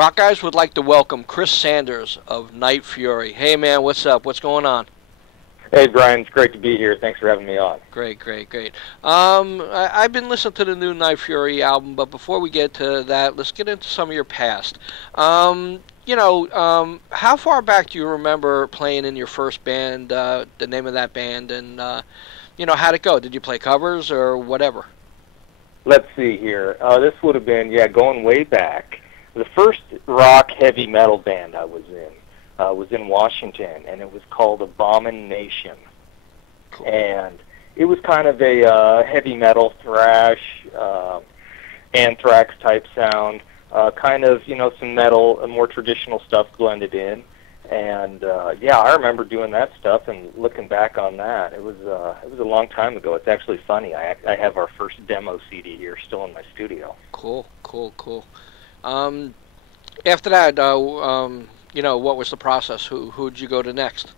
Rockeyez would like to welcome Chris Sanders of Night Fury. Hey, man, what's up? What's going on? Hey, Brian, it's great to be here. Thanks for having me on. Great. I've been listening to the new Night Fury album, but before we get to that, let's get into some of your past. How far back do you remember playing in your first band, the name of that band, and, how'd it go? Did you play covers or whatever? Let's see here. This would have been, going way back. The first rock heavy metal band I was in Washington, and it was called Abomination. Cool. And it was kind of a heavy metal thrash, Anthrax type sound, kind of, some metal, more traditional stuff blended in. And I remember doing that stuff and looking back on that. It was a long time ago. It's actually funny. I have our first demo CD here still in my studio. Cool. After that, what was the process? Who'd you go to next?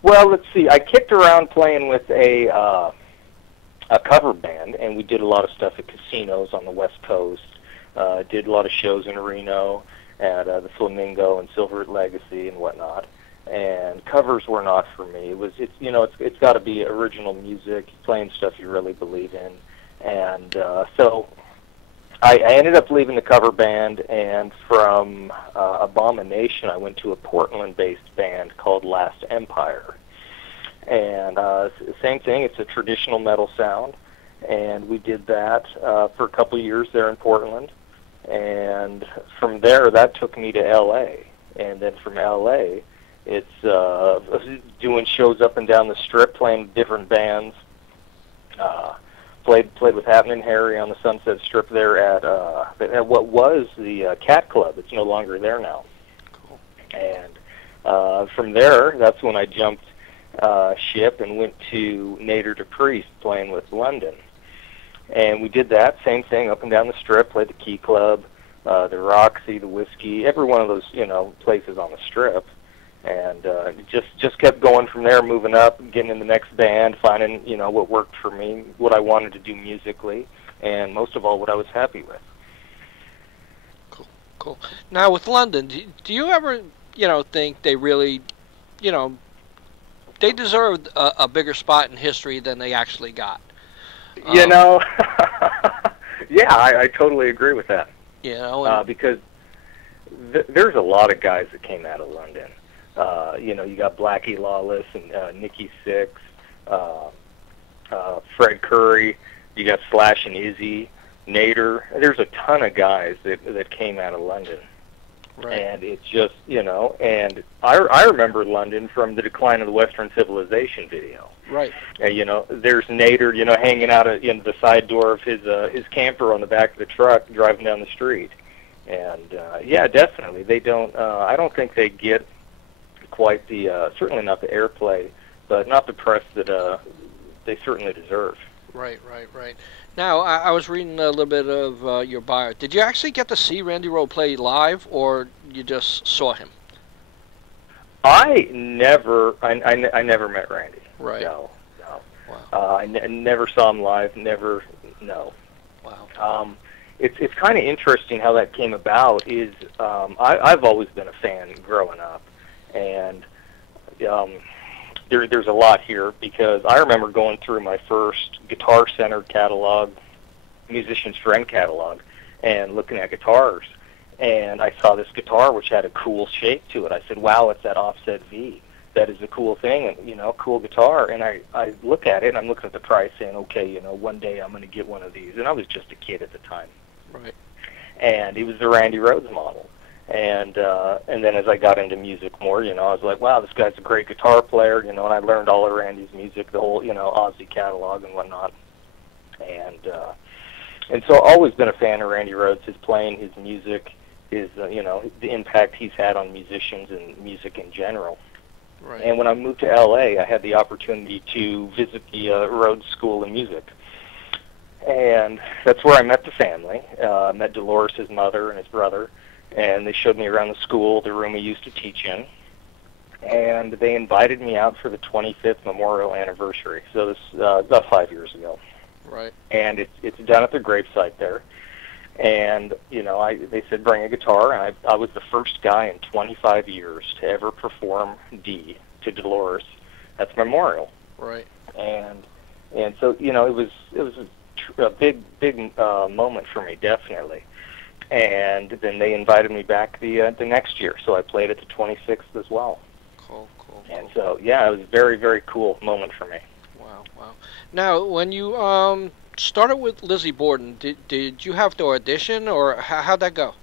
Well, let's see. I kicked around playing with a cover band, and we did a lot of stuff at casinos on the West Coast. Did a lot of shows in Reno at the Flamingo and Silver Legacy and whatnot. And covers were not for me. It's got to be original music, playing stuff you really believe in. And so I ended up leaving the cover band, and from Abomination, I went to a Portland-based band called Last Empire. And same thing, it's a traditional metal sound, and we did that for a couple of years there in Portland. And from there, that took me to L.A. And then from L.A., it's doing shows up and down the Strip, playing with different bands. Played with Happening Harry on the Sunset Strip there at what was the Cat Club. It's no longer there now. Cool. And from there, that's when I jumped ship and went to Nader to Priest, playing with London. And we did that same thing up and down the Strip. Played the Key Club, the Roxy, the Whiskey, every one of those places on the Strip. And just kept going from there, moving up, getting in the next band, finding what worked for me, what I wanted to do musically, and most of all, what I was happy with. Cool. Now with London, do you ever think they really, they deserved a bigger spot in history than they actually got? I totally agree with that. Because there's a lot of guys that came out of London. You got Blackie Lawless and Nikki Sixx, Fred Curry. You got Slash and Izzy, Nader. There's a ton of guys that came out of London. Right. And it's just, and I remember London from the Decline of the Western Civilization video. Right. There's Nader, hanging out in the side door of his camper on the back of the truck, driving down the street. And definitely, they don't. I don't think they get quite the certainly not the airplay, but not the press that they certainly deserve. Right. Now, I was reading a little bit of your bio. Did you actually get to see Randy Rhoads play live, or you just saw him? I never met Randy. Right. No. Wow. I never saw him live. Never. No. Wow. It's kind of interesting how that came about. I've always been a fan growing up, and there's a lot here because I remember going through my first Guitar Center catalog, Musician's Friend catalog, and looking at guitars, and I saw this guitar which had a cool shape to it. I said, "Wow, it's that offset V. That is a cool thing, and cool guitar." And I look at it, and I'm looking at the price, saying, "Okay, one day I'm going to get one of these." And I was just a kid at the time. Right. And it was the Randy Rhoads model. And then as I got into music more, I was like, wow, this guy's a great guitar player, and I learned all of Randy's music, the whole, Ozzy catalog and whatnot. And so I've always been a fan of Randy Rhoads, his playing, his music, his, the impact he's had on musicians and music in general. Right. And when I moved to L.A., I had the opportunity to visit the Rhoads School of Music. And that's where I met the family. I met Dolores, his mother, and his brother. And they showed me around the school, the room we used to teach in. And they invited me out for the 25th memorial anniversary. So this about 5 years ago. Right. And it's done at the gravesite there. And, you know, they said bring a guitar, and I was the first guy in 25 years to ever perform D to Dolores at the memorial. Right. And so, you know, it was a big moment for me, definitely. And then they invited me back the next year, so I played at the 26th as well. Cool. And so, yeah, it was a very, very cool moment for me. Wow. Now, when you started with Lizzie Borden, did you have to audition, or how'd that go?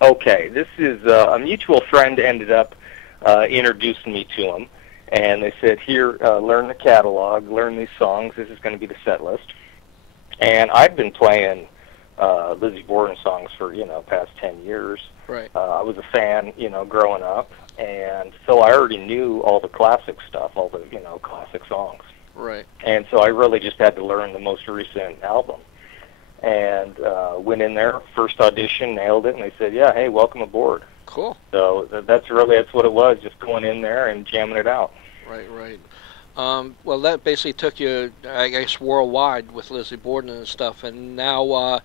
Okay, this is a mutual friend ended up introducing me to him, and they said, here, learn the catalog, learn these songs, this is going to be the set list. And I've been playing Lizzie Borden songs for, you know, past 10 years. Right. I was a fan, you know, growing up, and so I already knew all the classic stuff, all the, you know, classic songs. Right. And so I really just had to learn the most recent album. And went in there, first audition, nailed it, and they said, yeah, hey, welcome aboard. Cool. So that's what it was, just going in there and jamming it out. Right. Well, that basically took you, I guess, worldwide with Lizzie Borden and stuff, and now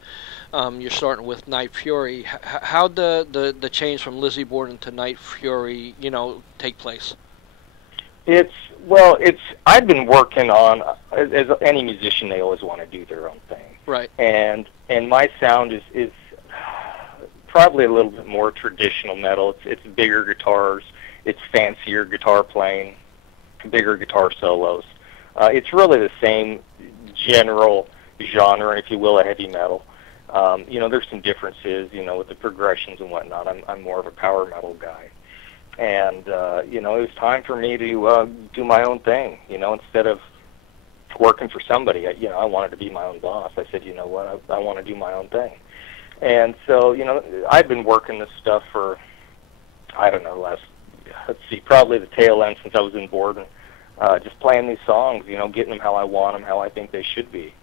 you're starting with Night Fury. How'd the change from Lizzie Borden to Night Fury, you know, take place? I've been working on, as any musician, they always want to do their own thing. Right. And my sound is probably a little bit more traditional metal. It's bigger guitars, it's fancier guitar playing, bigger guitar solos. It's really the same general genre, if you will, of heavy metal. You know, there's some differences, you know, with the progressions and whatnot. I'm more of a power metal guy. And, you know, it was time for me to do my own thing, you know, instead of working for somebody. I wanted to be my own boss. I said, you know what, I want to do my own thing. And so, you know, I've been working this stuff for, I don't know, probably the tail end since I was in Borden, just playing these songs, you know, getting them how I want them, how I think they should be.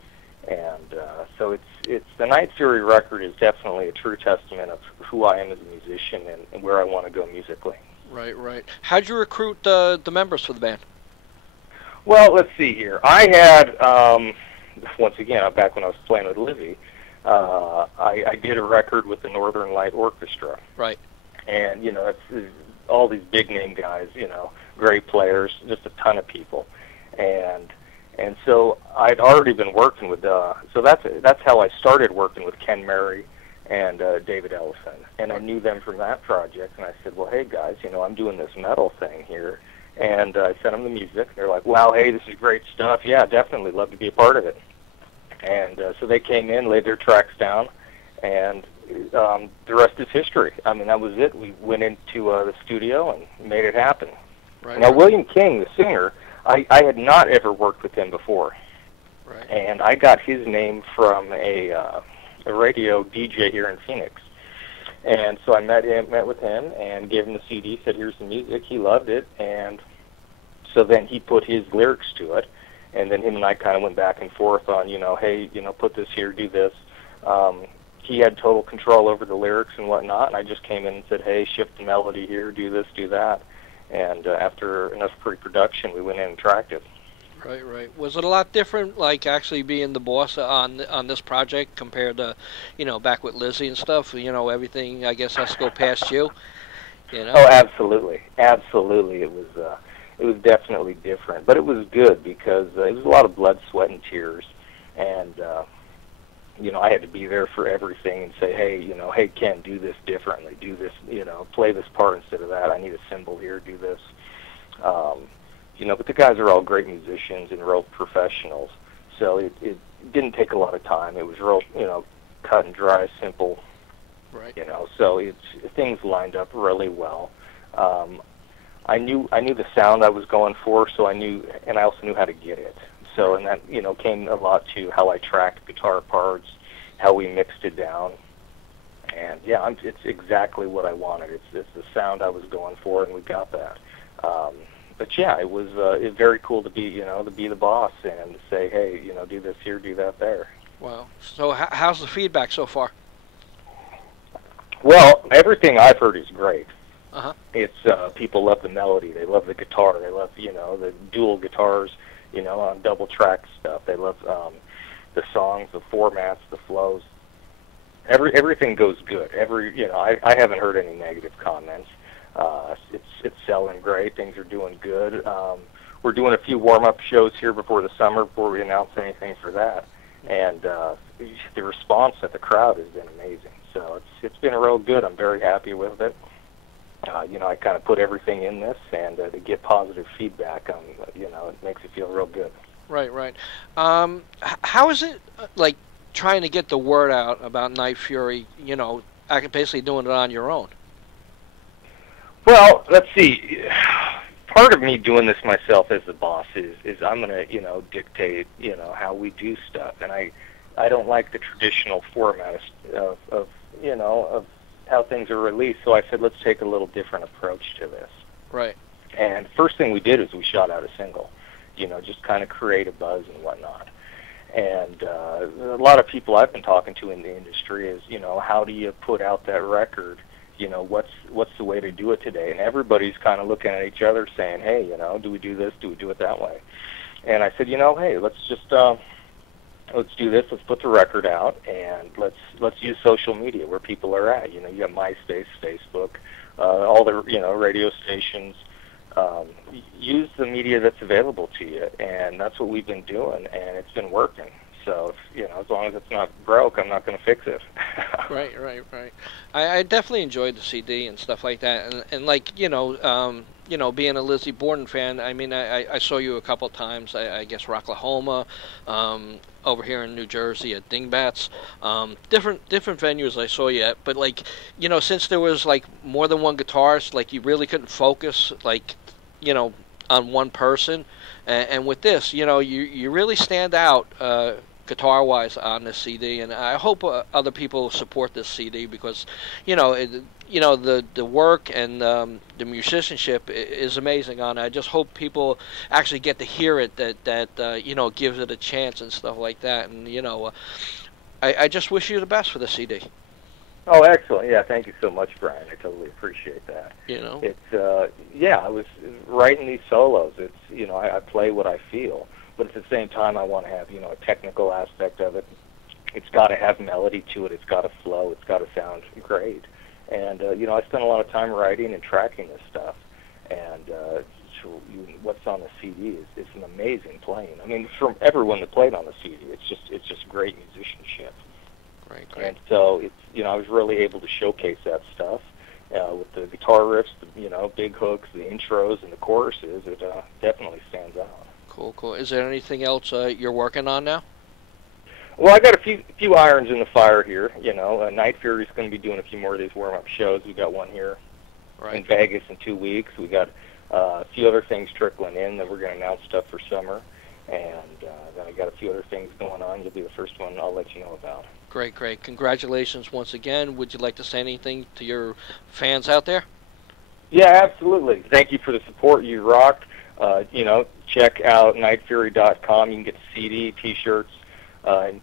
And so it's the Night Fury record is definitely a true testament of who I am as a musician and where I want to go musically. Right. How'd you recruit the members for the band? Well, let's see here. I had, once again, back when I was playing with Lizzie, I did a record with the Northern Light Orchestra. Right. And, you know, it's all these big-name guys, you know, great players, just a ton of people. And so I'd already been working with, so that's how I started working with Ken Murray and David Ellison. And I knew them from that project, and I said, well, hey, guys, you know, I'm doing this metal thing here. And I sent them the music. They're like, wow, hey, this is great stuff. Yeah, definitely, love to be a part of it. And so they came in, laid their tracks down, and the rest is history. I mean, that was it. We went into the studio and made it happen. Right. Now, William King, the singer, I had not ever worked with him before. Right. And I got his name from a radio DJ here in Phoenix. And so I met with him and gave him the CD, said, here's the music. He loved it. And so then he put his lyrics to it. And then him and I kind of went back and forth on, you know, hey, you know, put this here, do this. He had total control over the lyrics and whatnot. And I just came in and said, hey, shift the melody here, do this, do that. And after enough pre-production, we went in and tracked it. Right. Was it a lot different, like actually being the boss on this project compared to, you know, back with Lizzie and stuff? You know, everything I guess has to go past you. You know. Oh, absolutely. It was definitely different, but it was good because it was a lot of blood, sweat, and tears, and you know, I had to be there for everything and say, hey, you know, hey, Ken, do this differently, do this, you know, play this part instead of that. I need a cymbal here, do this. You know, but the guys are all great musicians and real professionals, so it didn't take a lot of time. It was real, you know, cut and dry, simple. Right. You know, so things lined up really well. I knew the sound I was going for, so I also knew how to get it. So, and that, you know, came a lot to how I tracked guitar parts, how we mixed it down, and yeah, it's exactly what I wanted. It's the sound I was going for, and we got that. But yeah, it was very cool to be the boss and to say, hey, you know, do this here, do that there. Wow. So how's the feedback so far? Well, everything I've heard is great. Uh-huh. It's people love the melody, they love the guitar, they love, you know, the dual guitars, you know, on double track stuff. They love the songs, the formats, the flows. Everything goes good. I haven't heard any negative comments. It's selling great. Things are doing good. We're doing a few warm-up shows here before the summer before we announce anything for that. And the response at the crowd has been amazing. So it's been real good. I'm very happy with it. I kind of put everything in this, and to get positive feedback, it makes you feel real good. Right. How is it like trying to get the word out about Night Fury? Basically doing it on your own. Well, let's see. Part of me doing this myself as the boss is I'm going to, dictate, how we do stuff. And I don't like the traditional format of how things are released. So I said, let's take a little different approach to this. Right. And first thing we did is we shot out a single, just kind of create a buzz and whatnot. And a lot of people I've been talking to in the industry is, how do you put out that record? What's the way to do it today? And everybody's kind of looking at each other saying, hey, do we do this? Do we do it that way? And I said, hey, let's just let's do this. Let's put the record out, and let's use social media where people are at. You got MySpace, Facebook, all the radio stations. Use the media that's available to you, and that's what we've been doing, and it's been working. So, as long as it's not broke, I'm not going to fix it. Right. I definitely enjoyed the CD and stuff like that, and like being a Lizzie Borden fan. I mean, I saw you a couple times. I guess Rocklahoma, over here in New Jersey at Dingbats, different venues I saw you at. But like, since there was like more than one guitarist, like you really couldn't focus like, on one person. And with this, you really stand out guitar-wise on this CD, and I hope other people support this CD because, the work and the musicianship is amazing on it. I just hope people actually get to hear it, that gives it a chance and stuff like that. And I just wish you the best for the CD. Oh, excellent. Yeah, thank you so much, Brian. I totally appreciate that. It's, I was writing these solos. It's, I play what I feel, but at the same time, I want to have, a technical aspect of it. It's got to have melody to it. It's got to flow. It's got to sound great. And, I spent a lot of time writing and tracking this stuff. And what's on the CD is an amazing playing. I mean, from everyone that played on the CD, it's just great musicianship. Right. And so it's I was really able to showcase that stuff with the guitar riffs, the big hooks, the intros, and the choruses. It definitely stands out. Cool. Is there anything else you're working on now? Well, I got a few irons in the fire here. Night Fury's going to be doing a few more of these warm-up shows. We got one here in Vegas in 2 weeks. We got a few other things trickling in that we're going to announce stuff for summer. And then I got a few other things going on. You'll be the first one I'll let you know about. Great. Congratulations once again. Would you like to say anything to your fans out there? Yeah, absolutely. Thank you for the support. You rock. Check out nightfury.com. You can get CD, T-shirts,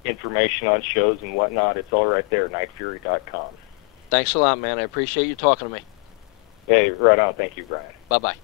information on shows and whatnot. It's all right there, nightfury.com. Thanks a lot, man. I appreciate you talking to me. Hey, right on. Thank you, Brian. Bye-bye.